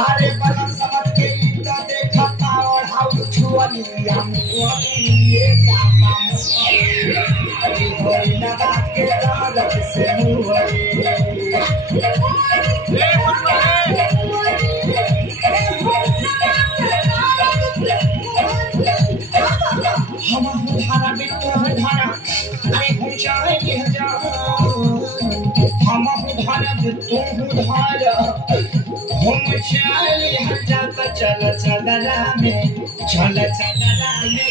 अरे बलम समझ के तो देखा और हाउ छुअली हम ये काका अरे होई ना बात के दादत से हम धारा बिट्टू धारा अरे हम चाहे के जा हम धारा बिट्टू धारा हम चाहे हम जाता चल चल रामे चल चल रामे